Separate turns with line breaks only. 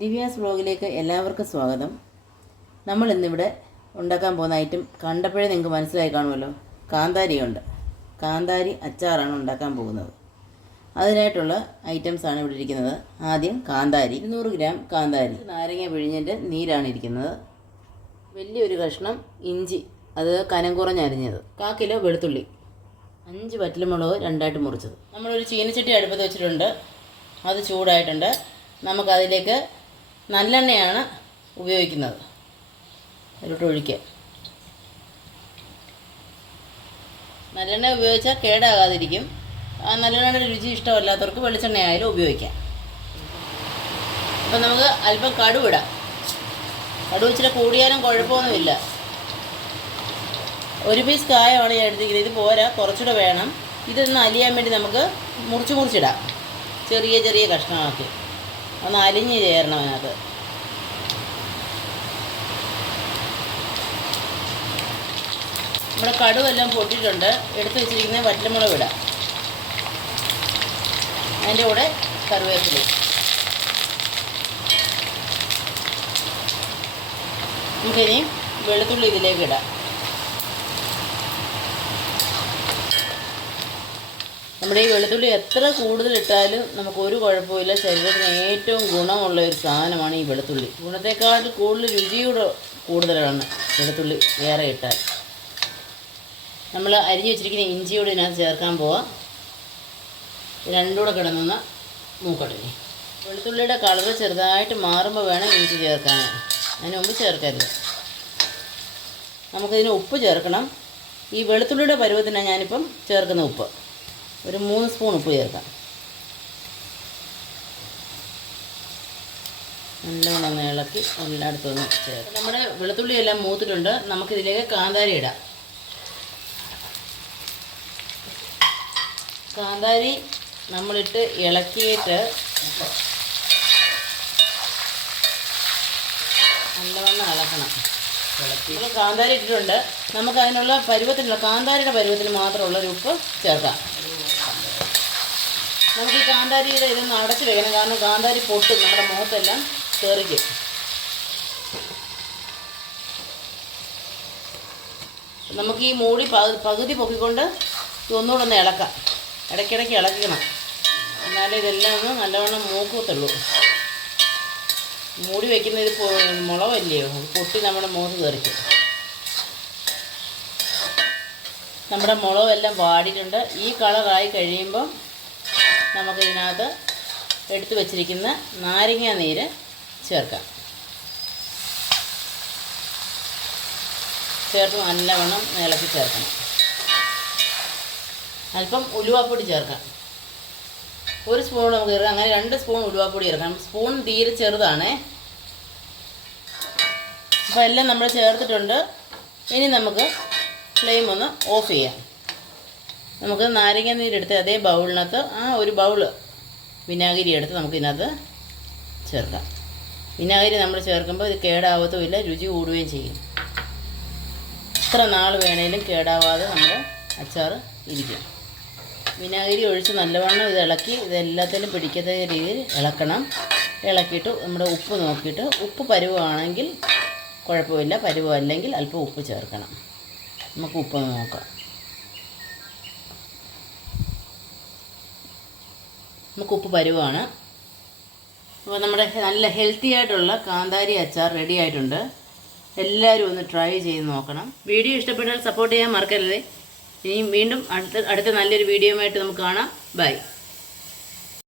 ദിവ്യാസ് വ്ലോഗിലേക്ക് എല്ലാവർക്കും സ്വാഗതം. നമ്മൾ ഇന്നിവിടെ ഉണ്ടാക്കാൻ പോകുന്ന ഐറ്റം കണ്ടപ്പോഴേ നിങ്ങൾക്ക് മനസ്സിലായി കാണുമല്ലോ. കാന്താരിയുണ്ട് കാന്താരി അച്ചാറാണ് ഉണ്ടാക്കാൻ പോകുന്നത്. അതിനായിട്ടുള്ള ഐറ്റംസാണ് ഇവിടെ ഇരിക്കുന്നത്. ആദ്യം കാന്താരി. ഇരുന്നൂറ് ഗ്രാം കാന്താരി. നാരങ്ങ പിഴിഞ്ഞിന്റെ നീരാണ് ഇരിക്കുന്നത്. വലിയൊരു കഷ്ണം ഇഞ്ചി. അത് കനം കുറഞ്ഞരിഞ്ഞത് കാ കിലോ വെളുത്തുള്ളി. അഞ്ച് വറ്റലുമുളക് രണ്ടായിട്ട് മുറിച്ചത്. നമ്മളൊരു ചീനച്ചട്ടി അടുപ്പത്ത് വെച്ചിട്ടുണ്ട്. അത് ചൂടായിട്ടുണ്ട്. നമുക്കതിലേക്ക് നല്ലെണ്ണയാണ് ഉപയോഗിക്കുന്നത്. അതിലോട്ട് ഒഴിക്കുക നല്ലെണ്ണ ഉപയോഗിച്ചാൽ കേടാകാതിരിക്കും. ആ നല്ലെണ്ണയുടെ രുചി ഇഷ്ടമല്ലാത്തവർക്ക് വെളിച്ചെണ്ണ ആയാലും ഉപയോഗിക്കാം. അപ്പം നമുക്ക് അല്പം കടുവിടാം. കടുവ് ഇച്ചിരി കൂടിയാലും കുഴപ്പമൊന്നുമില്ല. ഒരു പീസ് കായമാണ് ഞാൻ എടുത്തിരിക്കുന്നത്. ഇത് പോരാ കുറച്ചുകൂടെ വേണം. ഇതൊന്ന് അലിയാൻ വേണ്ടി നമുക്ക് മുറിച്ച് മുറിച്ചിടാം. ചെറിയ ചെറിയ കഷ്ണമാക്കി. ഒന്ന് അലിഞ്ഞ് ചേരണം അതിനകത്ത്. നമ്മുടെ കടുവെല്ലാം പൊട്ടിയിട്ടുണ്ട്. എടുത്തു വെച്ചിരിക്കുന്ന വറ്റൽമുളക് ഇടാം. അതിന്റെ കൂടെ കറിവേപ്പില നമുക്കിനി വെളുത്തുള്ളി ഇതിലേക്ക് ഇടാം. നമ്മുടെ ഈ വെളുത്തുള്ളി എത്ര കൂടുതലിട്ടാലും നമുക്ക് ഒരു കുഴപ്പമില്ല ശരീരത്തിന് ഏറ്റവും ഗുണമുള്ള ഒരു സാധനമാണ് ഈ വെളുത്തുള്ളി. ഗുണത്തെക്കാൾ കൂടുതൽ രുചിയുടെ കൂടുതലാണ് വെളുത്തുള്ളി വേറെ ഇട്ടാൽ. നമ്മൾ അരിഞ്ഞു വെച്ചിരിക്കുന്ന ഇഞ്ചിയോട് ഇതിനകത്ത് ചേർക്കാൻ പോവാം. രണ്ടുകൂടെ കിടന്നുന്ന മൂക്കട്ടെ വെളുത്തുള്ളിയുടെ കളർ ചെറുതായിട്ട് മാറുമ്പോൾ വേണം ഇഞ്ചി ചേർക്കാൻ അതിന് മുമ്പ് ചേർക്കരുത്. നമുക്കിതിന് ഉപ്പ് ചേർക്കണം. ഈ വെളുത്തുള്ളിയുടെ പരുവത്തിനാണ് ഞാനിപ്പം ചേർക്കുന്ന ഉപ്പ്. ഒരു മൂന്ന് സ്പൂൺ ഉപ്പ് ചേർക്കാം. നല്ലവണ്ണം ഇളക്കി എല്ലായിടത്തും ചേർക്കാം. നമ്മുടെ വെളുത്തുള്ളി എല്ലാം മൂത്തിട്ടുണ്ട്. നമുക്കിതിലേക്ക് കാന്താരി ഇടാം. കാന്താരി നമ്മളിട്ട് ഇളക്കിയിട്ട് നല്ലവണ്ണം ഇളക്കണം ഇളക്കി നമ്മൾ കാന്താരി ഇട്ടിട്ടുണ്ട്. നമുക്ക് അതിനുള്ള പരുവത്തിനുള്ള കാന്താരിയുടെ പരുവത്തിന് മാത്രമുള്ള ഒരു ഉപ്പ് ചേർക്കാം. നമുക്ക് ഈ കാന്താരിയുടെ ഇതൊന്ന് അടച്ച് വെക്കണം. കാരണം കാന്താരി പൊട്ടും. നമ്മുടെ മുഖത്തെല്ലാം കയറിക്കും നമുക്ക് ഈ മൂടി പകു- പകുതി പൊക്കിക്കൊണ്ട് ഒന്നുകൂടെ ഒന്ന് ഇളക്കാം. ഇടയ്ക്കിടയ്ക്ക് ഇളക്കണം. എന്നാലേ ഇതെല്ലാം ഒന്ന് നല്ലവണ്ണം മൂക്കത്തുള്ളൂ. മൂടി വെക്കുന്ന ഇത് മുളവല്ലയോ പൊട്ടി നമ്മുടെ മുഖത്ത് കയറിക്കും നമ്മുടെ മുളകെല്ലാം വാടിയിട്ടുണ്ട്. ഈ കളറായി കഴിയുമ്പം നമുക്കിതിനകത്ത് എടുത്തു വച്ചിരിക്കുന്ന നാരങ്ങ നീര് ചേർക്കാം. ചേർത്ത് നല്ലവണ്ണം ഇളക്കി ചേർക്കണം. അല്പം ഉലുവാപ്പൊടി ചേർക്കാം. ഒരു സ്പൂൺ നമുക്ക് ചേർക്കാം. അങ്ങനെ രണ്ട് സ്പൂൺ ഉലുവാപ്പൊടി ചേർക്കാം. സ്പൂൺ തീരെ ചെറുതാണേ. അപ്പോൾ എല്ലാം നമ്മൾ ചേർത്തിട്ടുണ്ട്. ഇനി നമുക്ക് ഫ്ലെയിം ഒന്ന് ഓഫ് ചെയ്യാം. നമുക്ക് നാരങ്ങ നീരെടുത്ത് അതേ ബൗളിനകത്ത് ആ ഒരു ബൗൾ വിനാഗിരി എടുത്ത് നമുക്കിതിനകത്ത് ചേർക്കാം. വിനാഗിരി നമ്മൾ ചേർക്കുമ്പോൾ ഇത് കേടാവത്തുമില്ല രുചി കൂടുകയും ചെയ്യും. എത്ര നാൾ വേണേലും കേടാവാതെ നമ്മൾ അച്ചാർ ഇരിക്കും. വിനാഗിരി ഒഴിച്ച് നല്ലവണ്ണം ഇത് ഇളക്കി ഇതെല്ലാത്തിലും പിടിക്കത്തക്ക രീതിയിൽ ഇളക്കണം. ഇളക്കിയിട്ട് നമ്മുടെ ഉപ്പ് നോക്കിയിട്ട് ഉപ്പ് പരുവാണെങ്കിൽ കുഴപ്പമില്ല പരുവല്ലെങ്കിൽ അല്പം ഉപ്പ് ചേർക്കണം. നമുക്ക് ഉപ്പ് നോക്കാം. നമുക്ക് ഉപ്പ് പരുവാണ് അപ്പോൾ നമ്മുടെ നല്ല ഹെൽത്തി ആയിട്ടുള്ള കാന്താരി അച്ചാർ റെഡി ആയിട്ടുണ്ട്. എല്ലാവരും ഒന്ന് ട്രൈ ചെയ്ത് നോക്കണം. വീഡിയോ ഇഷ്ടപ്പെട്ടാൽ സപ്പോർട്ട് ചെയ്യാൻ മറക്കരുത്. ഇനിയും വീണ്ടും അടുത്ത അടുത്ത നല്ലൊരു വീഡിയോയുമായിട്ട് നമുക്ക് കാണാം. ബൈ